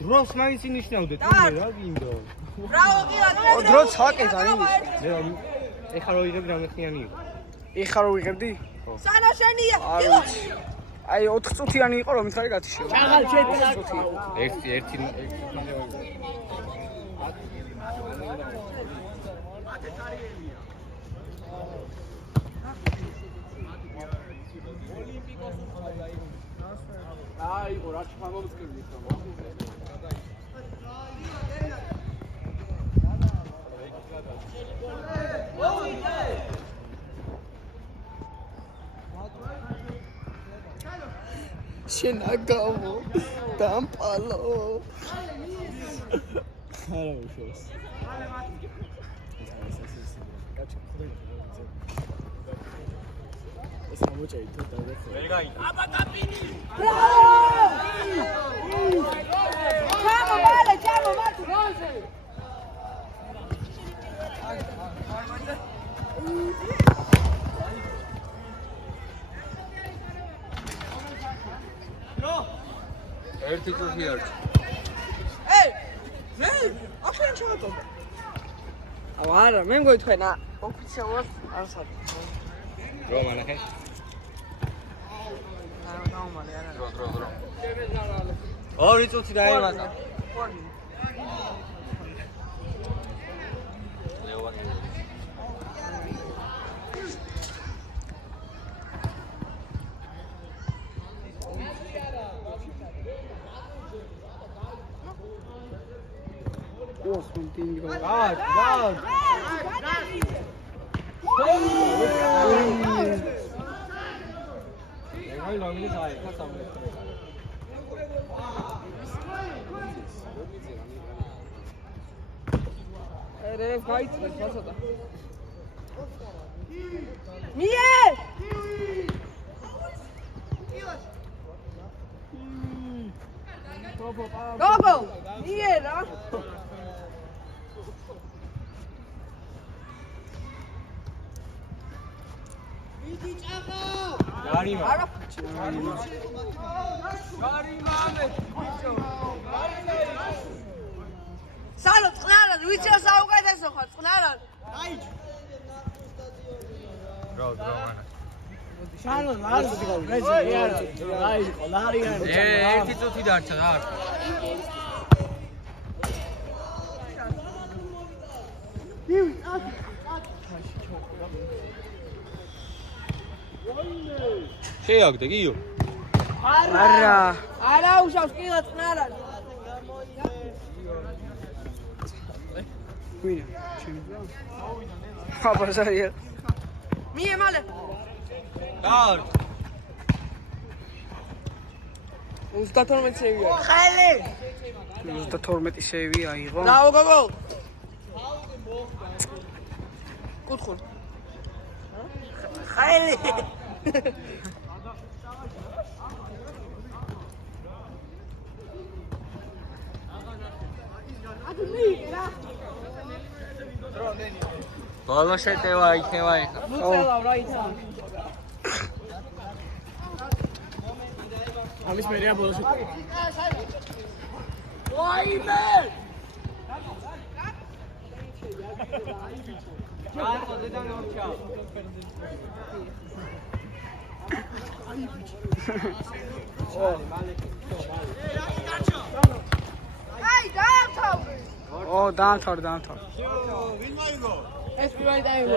დროს მაინც ინიშნავდეთ მე რა გინდა ბრავო გია დროც აკეთ არის ეხლა რო იღებ რამეხნიანი იყო ეხლა რო ვიღებდი სანაშენია აი 4 წუთიანი იყო რომ ითარი გათიშე ჩაღალ შეტრა ერთი აი ყო რა ჩამომწკრივდი ხო შენ აგავო დამპალო არა უშოს ეს მოჭეი თუ დაიწყო ვერ გაიგე აბა კაპინი ჩამო მარტო როზე ერთი წუთი არჩ მე ახლა ჩავატო არა მე მგოითხოვნა ოფიციალურად არ საერთოდ რო მანახე დრო ორი წუთი დაემატა Ოს მენტინგო გად აი ლაგილი ხაი ხასამე ერე გაიწვე ჩასოდა მie გოგო მie რა გარიმა სალო წყნარად ვიცი საუკეთესო ხარ წყნარად დრო მანა შანო ლარზი გაიგე აი ყოლარიანი ერთი წუთი დარჩა რა შეაგდე გიო არა უშავს კიდე წყნარად ვინა ჩემი აბაზარია მie მალე გარ 32 სევია ხელი 32 სევია აიღო დაო გოგო კუთხურ ხელი ბოლო შეტევა იქნება ეხლა მუწელავ რა იცი ამის მერეა ბოლოს ვაიმე ჩაწყო დედან ორჩა აი დაამთავრე ო დაამთავრე ეს პირველი დაიღო